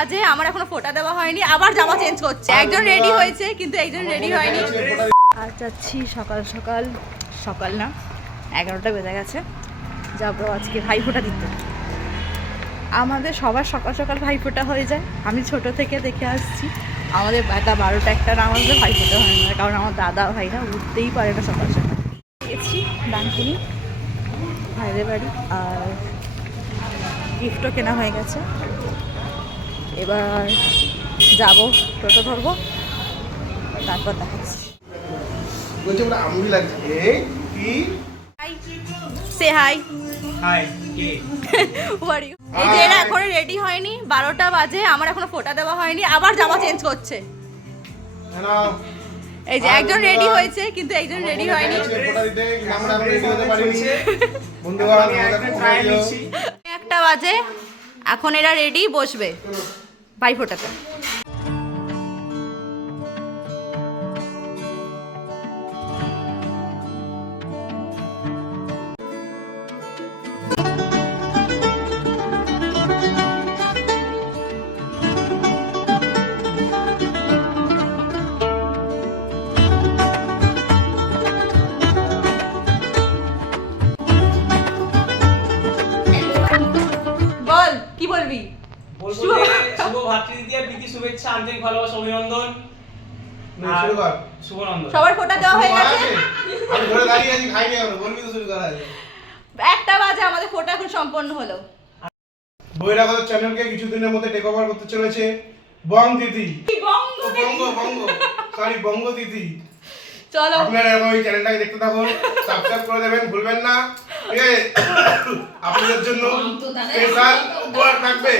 বাজে, আমার এখনো ফোঁটা দেওয়া হয়নি, আবার জামা চেঞ্জ করছে। একজন রেডি হয়েছে কিন্তু একজন রেডি হয়নি। আর যাচ্ছি সকাল সকাল, সকাল না 11টা বেজে গেছে, যাবো আজকে ভাইফোঁটা দিতে। আমাদের সবার সকাল সকাল ভাইফোঁটা হয়ে যায়, আমি ছোট থেকে দেখে আসছি। আমাদের বেলা 12টা 1টা না আমাদের ভাইফোঁটা হয় না, কারণ আমার দাদা ভাইরা উঠতেই পারে না সকাল সকাল। গেছি ডানকুনি ভাইদের বাড়ি, আর গিফটও কেনা হয়ে গেছে। এবার যাব, টোটো ধরবো, তারপর দেখাচ্ছি। বলছে বলে আমুরি লাগছে। এই কি সে হাই হাই কি ওয়ার ইউ। এই যে এরা এখনো রেডি হয়নি, 12টা বাজে, আমার এখনো ফোঁটা দেওয়া হয়নি, আবার জামা চেঞ্জ করছে। এই যে একজন রেডি হয়েছে কিন্তু একজন রেডি হয়নি। ফোঁটা দিতে আমরা এখন রেডি হতে পারিনি। বন্ধুরা আমাদের ট্রাই নিচ্ছি। 1টা বাজে, এখন এরা রেডি বসবে ভাইফোঁটাতে। বল কি বলবি? বলবো যে শুভ ভাতৃদ্বিতীয়া প্রীতি শুভেচ্ছা আন্তরিক ভালোবাসা অভিনন্দন। শুরু কর। শুভনন্দন। সবার ফোঁটা দেওয়া হয়ে গেছে। আমি ঘরে দাঁড়িয়ে আছি, খাইনি এখনো, বলবি তো শুরু করা আছে। 1টা বাজে, আমাদের ফোঁটা এখন সম্পন্ন হলো। বহিরাগত চ্যানেলকে কিছুদিনের মধ্যে টেক ওভার করতে চলেছে বং দিদি। বঙ্গ সরি বঙ্গ দিদি। চলো আপনারা এরকম এই চ্যানেলটাকে দেখতে থাকুন, সাবস্ক্রাইব করে দেবেন, ভুলবেন না। ঠিক আছে, আপনাদের জন্য স্পেশাল উপহার থাকবে।